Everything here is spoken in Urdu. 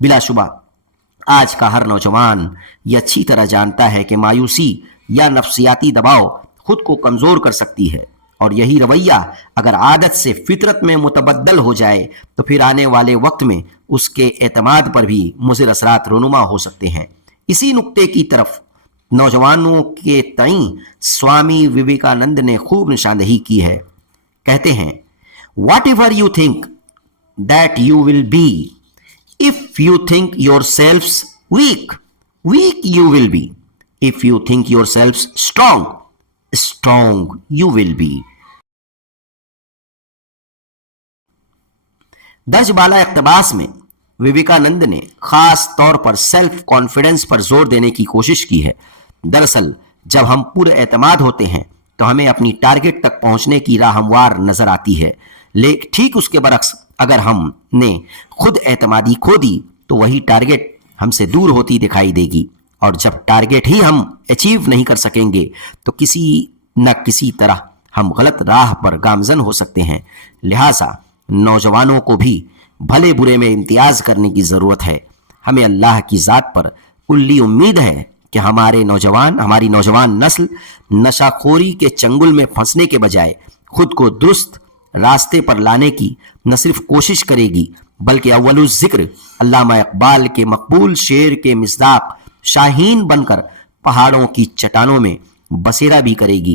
بلا شبہ آج کا ہر نوجوان یہ اچھی طرح جانتا ہے کہ مایوسی یا نفسیاتی دباؤ خود کو کمزور کر سکتی ہے، اور یہی رویہ اگر عادت سے فطرت میں متبدل ہو جائے تو پھر آنے والے وقت میں اس کے اعتماد پر بھی مضر اثرات رونما ہو سکتے ہیں۔ اسی نقطے کی طرف نوجوانوں کے تئیں سوامی وویکانند نے خوب نشاندہی کی ہے۔ کہتے ہیں، whatever you think that you will be, if you think yourselves weak, weak you will be. If you think yourselves strong, strong you will be. درج بالا اقتباس میں وویکانند نے خاص طور پر سیلف کانفیڈنس پر زور دینے کی کوشش کی ہے۔ دراصل جب ہم پورے اعتماد ہوتے ہیں تو ہمیں اپنی ٹارگٹ تک پہنچنے کی راہ ہموار نظر آتی ہے، لیکن ٹھیک اس کے برعکس اگر ہم نے خود اعتمادی کھو دی تو وہی ٹارگٹ ہم سے دور ہوتی دکھائی دے گی، اور جب ٹارگٹ ہی ہم اچیو نہیں کر سکیں گے تو کسی نہ کسی طرح ہم غلط راہ پر گامزن ہو سکتے ہیں۔ لہٰذا نوجوانوں کو بھی بھلے برے میں امتیاز کرنے کی ضرورت ہے۔ ہمیں اللہ کی ذات پر کلی امید ہے کہ ہماری نوجوان نسل نشہ خوری کے چنگل میں پھنسنے کے بجائے خود کو درست راستے پر لانے کی نہ صرف کوشش کرے گی بلکہ اول الذکر علامہ اقبال کے مقبول شعر کے مصداق شاہین بن کر پہاڑوں کی چٹانوں میں بسیرا بھی کرے گی۔